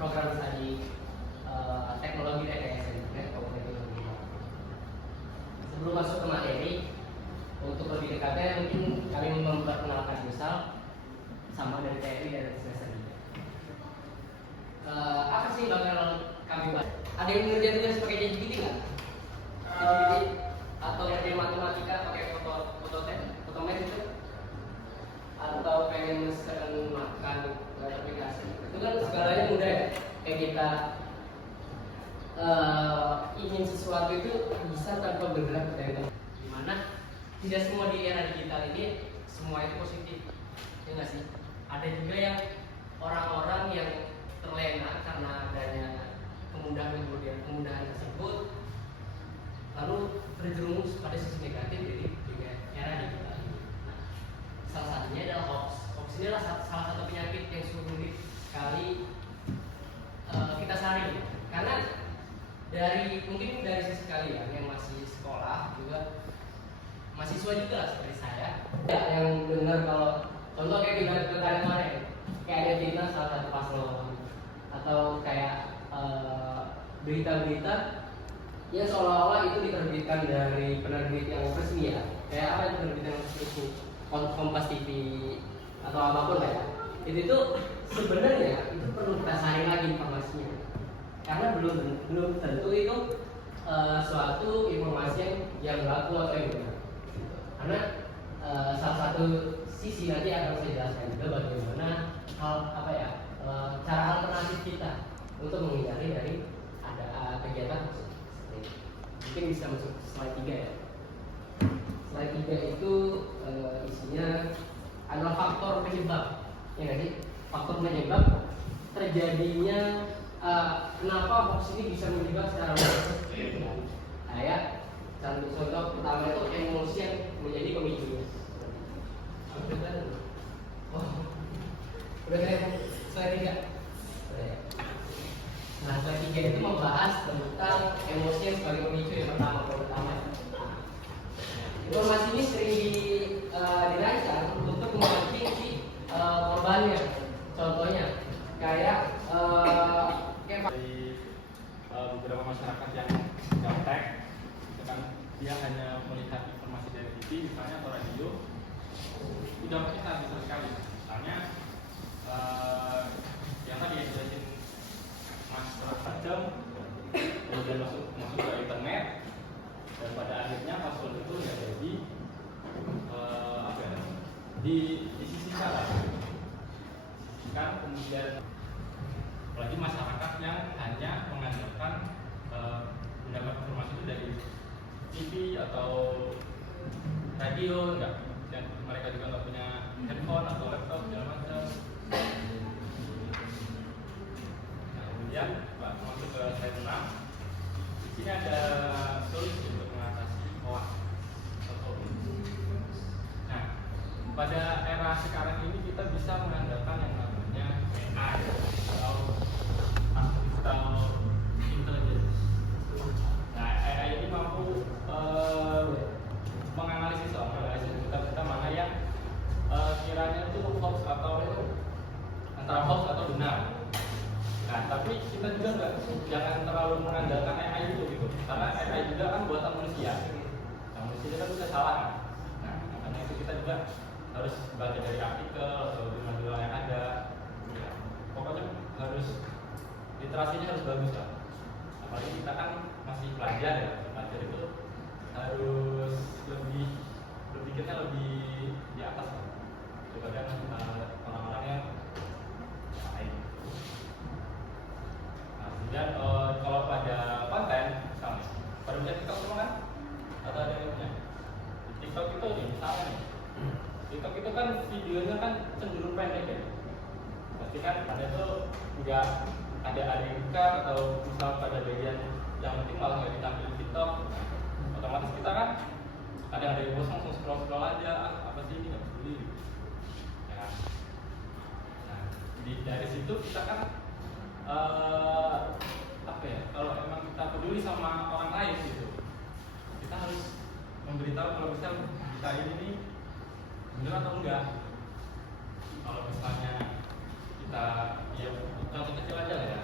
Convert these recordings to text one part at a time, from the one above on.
program studi teknologi rekayasa internet teknologi. Sebelum masuk ke materi, untuk lebih dekatnya mungkin kami memperkenalkan Yusal sama dari TRI dan semester 3. Apa sih bakal kami bahas? Ada yang mengerjakan tugas pakai ChatGPT nggak? Atau ngerjain matematika pakai Photomath itu? Atau pengen mesen makan lewat aplikasi? Itu kan segalanya mudah ya. Kayak kita ingin sesuatu itu bisa tanpa bergerak dari tempat. Dimana tidak semua di era digital ini semua itu positif, ya nggak sih? Ada juga yang orang-orang yang terlena karena adanya kemudahan tersebut, lalu terjerumus pada sisi negatif dari era digital ini. Nah, salah satunya adalah hoax. Hoax ini adalah salah satu penyakit yang sulit sekali kita saring, karena mungkin dari sisi kalian yang masih sekolah juga, mahasiswa juga seperti saya, yang dengar kalau contoh kayak di pilkada kemarin, kayak ada fitnah salah satu paslon, atau kayak berita-berita yang seolah-olah itu diterbitkan dari penerbit yang resmi ya, kayak apa yang penerbitan yang resmi, Kompas TV atau apapun lah ya. Itu sebenarnya itu perlu kita saring lagi informasinya, karena belum tentu itu suatu informasi yang berlaku atau yang benar. Karena salah satu sisi nanti akan saya jelaskan juga bagaimana cara alternatif kita untuk menghindari dari ada kegiatan tersebut. Mungkin bisa masuk slide 3 ya. Slide 3 itu isinya adalah faktor penyebab, ya nggak sih? Faktor penyebab terjadinya kenapa hoax ini bisa menyebar secara luas. Kayak contoh pertama itu emosi yang menjadi pemicunya. Udah saya slide 3. Nah, slide 3 itu membahas tentang emosi yang sebagai pemicu yang pertama. Informasi ini sering dirancang untuk memancing si korbannya. Contohnya kayak dari beberapa masyarakat yang gaptek, itu kan dia hanya melihat informasi dari TV misalnya atau radio, itu dampaknya sangat besar sekali. Misalnya yang tadi yang dijelasin Mas Rajam, kemudian masuk ke internet, dan pada akhirnya password itu ya jadi di sisi salah, kan kemudian apalagi masyarakat yang hanya mengandalkan mendapat informasi itu dari TV atau radio, dan mereka juga nggak punya handphone atau laptop segala macam. Nah, kemudian masuk ke slide 6. Di sini ada solusi untuk mengatasi hoax. Nah, pada era sekarang ini kita bisa mengandalkan yang namanya AI atau artificial intelligence. Nah, AI ini mampu menganalisis berita-berita mana yang kiranya itu hoax atau antara hoax atau benar. Nah, tapi kita juga jangan terlalu mengandalkan AI itu gitu, karena AI juga kan buatan manusia. Nah, manusia kan bisa salah. Nah, makanya itu kita juga harus baca dari artikel atau jurnal yang ada. Ya, pokoknya harus literasinya harus bagus lah. Apalagi kita kan masih pelajar ya, pelajar itu harus lebih berpikirnya lebih di atas lah daripada orang-orang yang lain. Nah, kemudian kalau pada konten misalnya, pada punya TikTok semua kan? Atau ada yang punya? TikTok itu misalnya nih, TikTok itu kan videonya kan cenderung pendek ya. Pasti kan ada tuh nggak ada adegan atau misal pada bagian yang penting malah nggak ditampilin TikTok. Otomatis kita kan ada yang bosan langsung scroll aja, apa sih ini nggak peduli. Ya. Nah, dari situ kita kan kalau emang kita peduli sama orang lain gitu, kita harus memberitahu kalau misal kita ini benar atau enggak. Kalau misalnya kita, ya contoh kecil aja lah ya,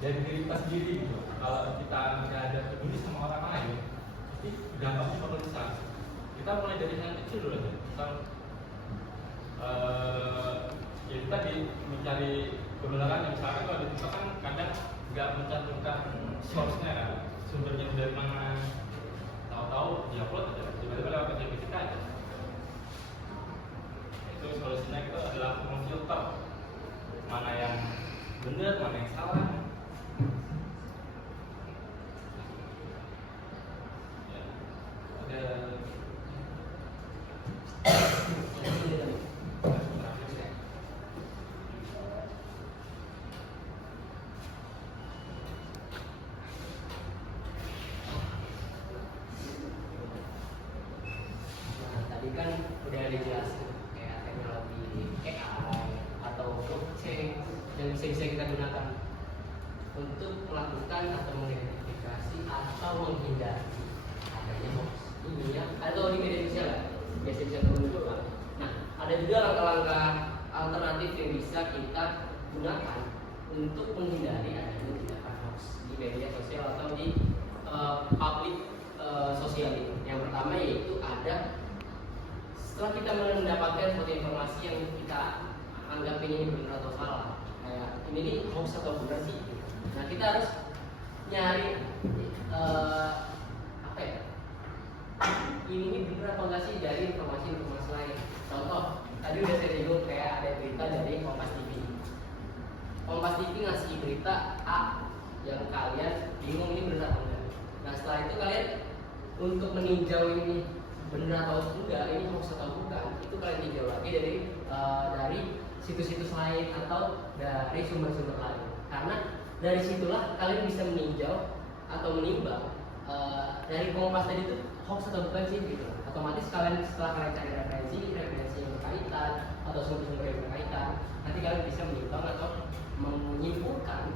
dari diri kita sendiri gitu. Kalau kita nggak ada peduli sama orang lain, pasti dampaknya bakal besar. Kita mulai dari yang kecil dulu aja. Misal ya kita mencari kebenaran yang misalkan kalau di kita kan kadang nggak mencantumkan source-nya kan, sumbernya dari mana, tahu-tahu diupload aja, tiba-tiba lewat ChatGPT aja. Itu solusinya itu adalah memfilter mana yang benar, mana yang salah. Ya, ada tadi kan udah dijelasin kayak teknologi AI atau blockchain yang bisa kita gunakan untuk melakukan atau mengidentifikasi atau menghindari adanya hoax ini ya, atau di media sosial ya, biasa bisa terbentuk. Nah, ada juga langkah-langkah alternatif yang bisa kita gunakan untuk menghindari adanya tindakan hoax di media sosial atau di public sosial ini. Yang pertama yaitu ada setelah kita mendapatkan suatu informasi yang kita anggap ini benar atau salah, kayak ini nih hoax atau benar sih. Nah, kita harus nyari apa ya? Ini benar apa enggak sih dari informasi-informasi lain. Contoh, tadi udah saya singgung kayak ada berita dari Kompas TV. Kompas TV ngasih berita A yang kalian bingung ini benar atau enggak. Nah, setelah itu kalian untuk meninjau ini benar atau enggak, ini hoax atau bukan, itu kalian tinjau lagi dari situs-situs lain atau dari sumber-sumber lain. Karena dari situlah kalian bisa meninjau atau menimbang dari Kompas tadi itu hoax atau bukan sih gitu. Otomatis kalian setelah kalian cari referensi yang berkaitan atau sumber-sumber yang berkaitan, nanti kalian bisa menimbang atau menyimpulkan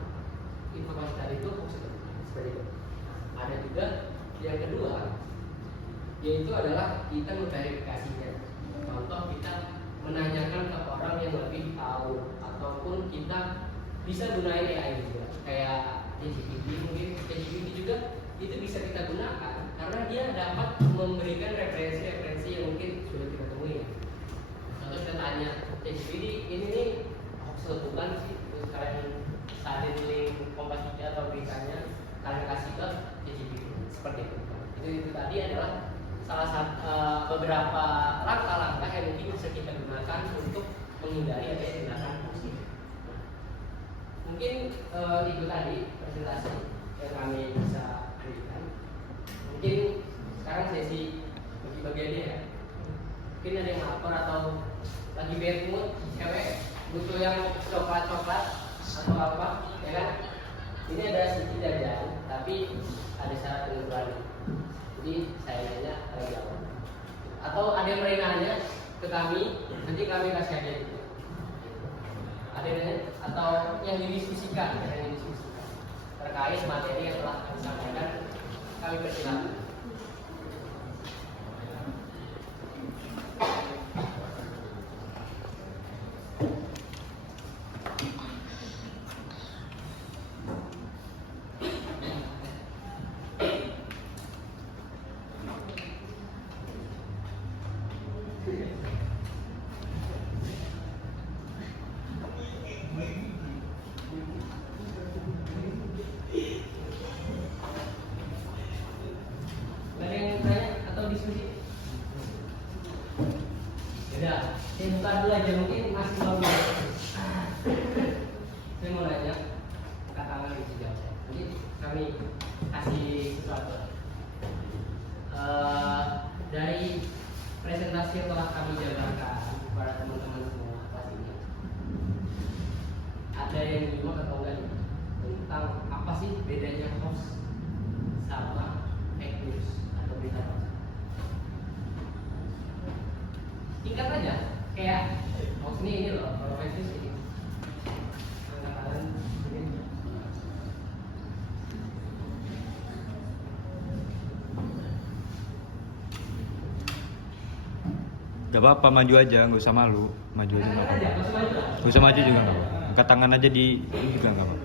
informasi tadi itu hoax atau bukan. Seperti itu. Ada juga yang kedua, yaitu adalah kita memverifikasinya. Contoh, kita menanyakan ke orang yang lebih tahu, ataupun kita bisa gunain AI juga, kayak ChatGPT. Mungkin ChatGPT juga itu bisa kita gunakan karena dia dapat memberikan referensi-referensi yang mungkin sudah kita temui. Contoh, kita tanya ChatGPT, ini nih hoax atau bukan sih? Terus kalian salin link Kompas TV atau beritanya, kalian kasih ke ChatGPT. Seperti itu. Itu tadi adalah salah satu beberapa langkah-langkah yang mungkin bisa kita gunakan untuk menghindari adanya tindakan hoax. Mungkin itu tadi presentasi yang kami bisa berikan. Mungkin sekarang sesi bagi-bagi aja ya. Mungkin ada yang lapar atau lagi bad mood, cewek butuh yang coklat-coklat atau apa, ya kan? Ini ada sisi jajan, tapi ada syarat pengurangan. Jadi saya nanya kalian jawab. Atau ada yang pernah nanya ke kami, nanti kami kasih hadiah itu. Ada yang nanya atau yang didiskusikan, terkait materi yang telah kami sampaikan, kami persilakan. Ada yang tanya atau diskusi? Ya, saya buka dulu aja, mungkin masih mau. Saya mau nanya, angkat tangan bisa jawab. Nanti kami kasih sesuatu. Dari presentasi yang telah kami jabarkan kepada teman-teman semua kelas ini, ada yang nyimak atau enggak nih tentang apa sih bedanya hoax sama fake news atau berita palsu? Singkat aja, kayak hoax ini loh, kalau fake news ini. Angkatan ini. Gak apa-apa, maju aja, nggak usah malu, maju aja. Angkat aja, langsung aja. Nggak usah maju juga nggak apa-apa. Angkat tangan aja di ini juga nggak apa-apa.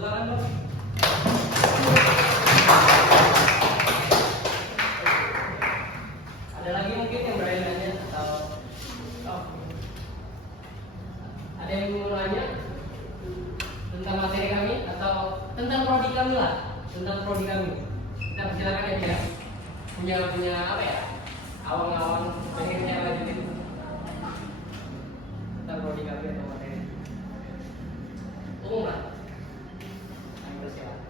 Silakan Bang. Ada lagi mungkin yang berani nanya atau ada yang mau nanya tentang materi kami atau tentang prodi kami lah, tentang prodi kami. Kita persilakan ya, punya apa ya? Awang-awang pengen saya lanjutin tentang prodi kami atau materi umum lah. Kami persilakan.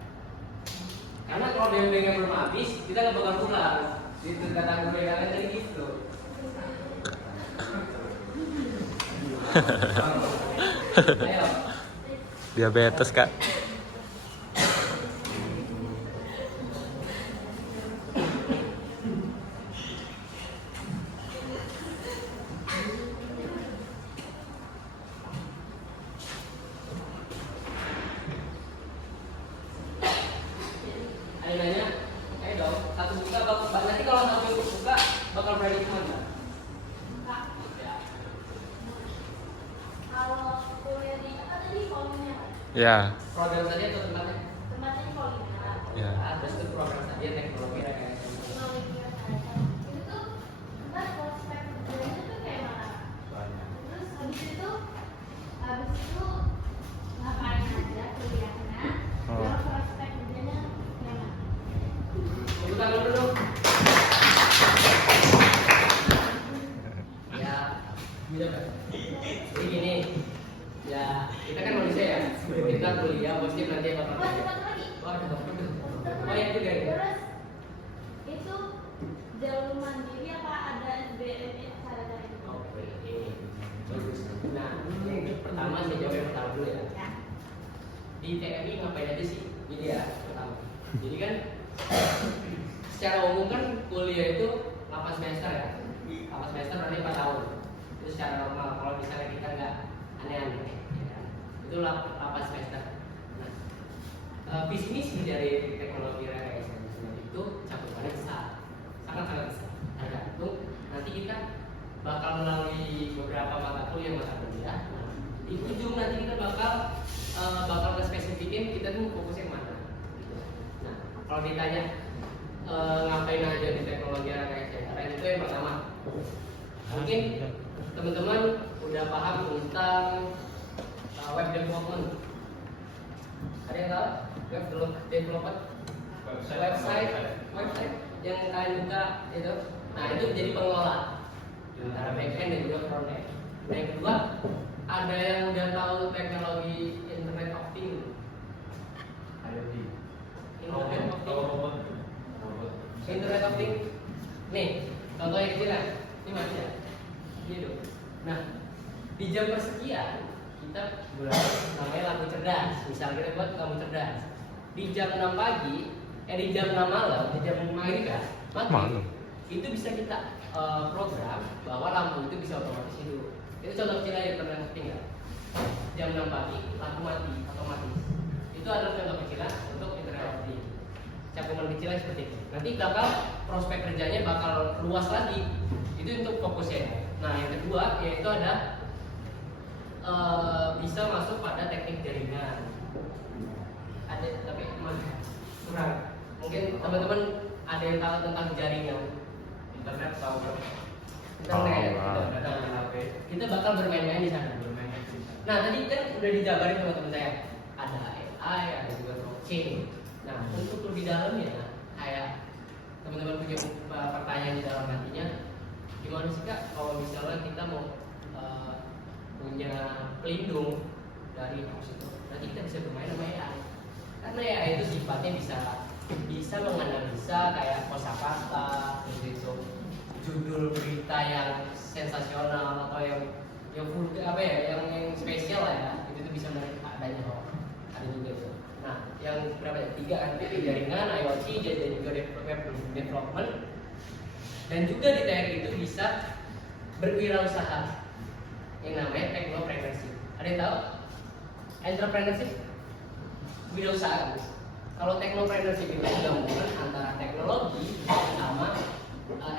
Karena kalau BMBK belum habis, kita nggak bakal pulang. Itu kata guru yang kalian tadi gitu. Ayo. Diabetes, Kak. Ayo nanya, ayo dong. Satu buka, nanti kalau satu buka bakal berani kemana? Kalau kuliah di apa tadi polimer? Ya. Program saja atau tempatnya? Tempatnya di polimer. Ya. Ada itu program saja teknologi kayak Polimer itu tuh ntar prospek kerjanya tuh kayak mana? Terus habis itu ngapain aja kuliahnya? Terus prospek kerjanya kayak mana? Tepuk tangan dulu. Ya, bisa kan? Jadi gini, ya kita kan manusia ya. Kita kuliah pasti nanti bakal Wah, kerja. satu lagi. Waduh, Satu banyak lagi. juga ya. Terus itu jalur mandiri apa ada SBM cara-cara itu? Oke, bagus. Nah, yang pertama saya jawab yang pertama dulu ya. Ya. Di TMI ngapain aja sih? Ini ya pertama. Jadi kan secara umum kan kuliah itu 8 semester ya. 8 semester berarti 4 tahun. Itu secara normal. Kalau misalnya kita nggak aneh-aneh, ya kan? Itu 8 semester. Nah, visi misi dari teknologi rekayasa itu cakupannya besar, sangat besar. Tergantung nanti kita bakal melalui beberapa mata kuliah kuliah. Nah, di ujung nanti kita bakal spesifikin kita tuh fokusnya kemana. Gitu. Nah, kalau ditanya ngapain aja di teknologi rekayasa itu yang pertama. Mungkin teman-teman udah paham tentang web development. Ada yang tahu web development? Website yang kalian buka itu. Nah, itu jadi pengelola antara backend dan juga frontend. Nah, yang kedua, ada yang udah tahu teknologi Internet of Things? Internet of Things. Internet of Things. Nih, contohnya kecil kan? Ini masih ya? Gitu. Nah, di jam persekian kita buat namanya lampu cerdas. Misal kita buat lampu cerdas. Di jam 6 pagi, di jam 6 malam, di jam maghrib kan? Maghrib. Itu bisa kita program bahwa lampu itu bisa otomatis hidup. Itu contoh kecil aja Internet of Things kan? Jam 6 pagi, lampu mati otomatis. Itu adalah contoh kecilan untuk Internet of Things. Cakupan kecilnya seperti itu. Nanti bakal prospek kerjanya bakal luas lagi. Itu untuk fokusnya. Nah, yang kedua yaitu ada bisa masuk pada teknik jaringan. Ada tapi kurang. Mungkin teman-teman ada yang tahu tentang jaringan internet tahu internet. Kita bakal bermain-main di sana. Nah, tadi kan udah dijabarin teman-teman saya. Ada AI, ada juga blockchain. Nah, untuk lebih dalamnya, kayak teman-teman punya pertanyaan di dalam hatinya, gimana sih Kak kalau misalnya kita mau punya pelindung dari hoax itu, nanti kita bisa bermain sama AI. Karena AI itu sifatnya bisa menganalisa kayak kosakata, gitu, judul berita yang sensasional atau yang vulgar apa ya, yang spesial lah ya, itu tuh bisa menemukan adanya hoax. Ada juga itu. Nah, yang berapa ya? 3 kan, jaringan, IoT, dan juga web development, dan juga di TNI itu bisa berwirausaha yang namanya technopreneurship. Ada yang tahu? Entrepreneurship, wirausaha. Kalau technopreneurship itu gabungan antara teknologi sama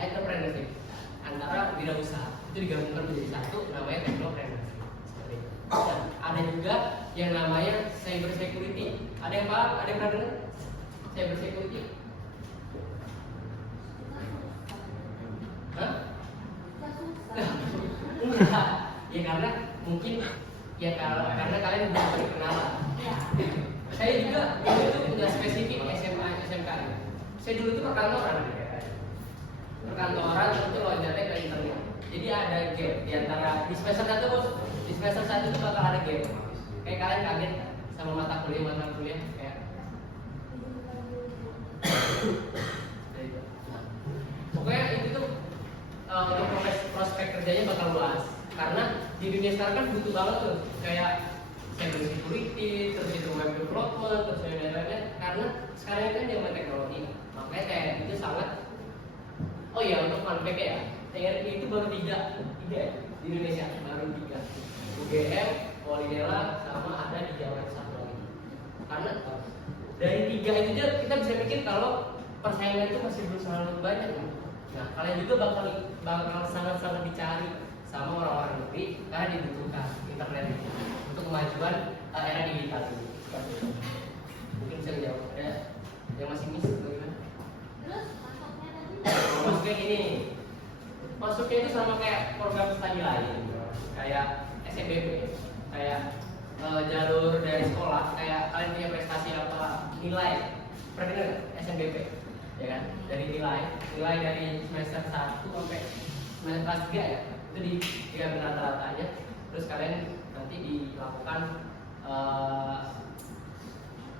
entrepreneurship, antara wirausaha. Itu digabungkan menjadi satu, namanya technopreneurship. Seperti itu. Dan ada juga yang namanya cyber security. Ada yang paham? Ada yang pernah dengar? Cyber security? Hah? Enggak. Ya karena mungkin ya karena kalian belum berkenalan. Saya juga dulu itu nggak spesifik SMA SMK. Saya dulu itu perkantoran itu loncatnya ke internet. Jadi ada gap di antara di semester 1 bos, di semester 1 itu bakal ada gap. Kayak kalian kaget sama mata kuliah kayak pokoknya itu tuh untuk prospek kerjanya bakal luas karena di dunia sekarang kan butuh banget tuh kayak cyber security, terus itu web development, terus lain-lainnya karena sekarang itu kan zaman teknologi makanya kayak itu sangat oh iya untuk fun fact ya TRI itu baru 3 ya di Indonesia baru 3 UGM, Polinela sama ada di Jawa satu lagi karena dari 3 itu aja kita bisa pikir kalau persaingan itu masih belum terlalu banyak kan? Nah kalian juga bakal sangat-sangat dicari sama orang-orang negeri karena dibutuhkan internet untuk kemajuan era digital ini. Mungkin bisa jawab ada yang masih miss bagaimana? Terus masuknya tadi? Masuknya gini, masuknya itu sama kayak program studi lain, kayak SNBP, kayak jalur dari sekolah, kayak kalian punya prestasi apa nilai, pernah dengar SNBP, ya kan? Dari nilai dari semester 1 sampai semester kelas 3 ya, itu diambil rata-ratanya, terus kalian nanti dilakukan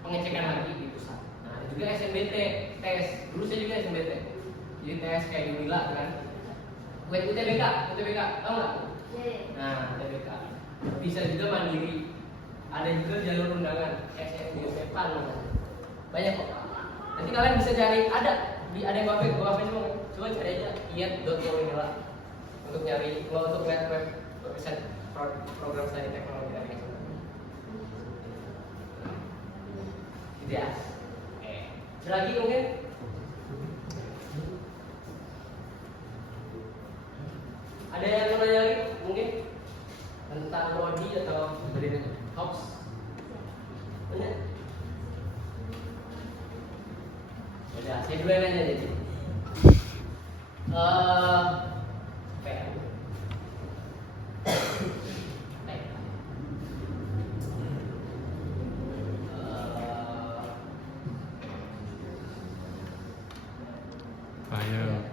pengecekan lagi di pusat. Nah juga SNBT, tes, dulu saya juga SNBT, jadi tes kayak di Unila kan, UTBK, tau nggak? Nah UTBK, bisa juga mandiri. Ada juga jalur undangan SNBP-an banyak kok. Nanti kalian bisa cari ada yang gua semua. Coba cari aja iat.unila untuk nyari untuk web website program studi teknologi dari gitu ya. Ada lagi mungkin? Ada yang mau nanya lagi mungkin tentang Rodi atau Hoax? Banyak? Udah, saya dulu yang nanya jadi. Apa ya? Ayo.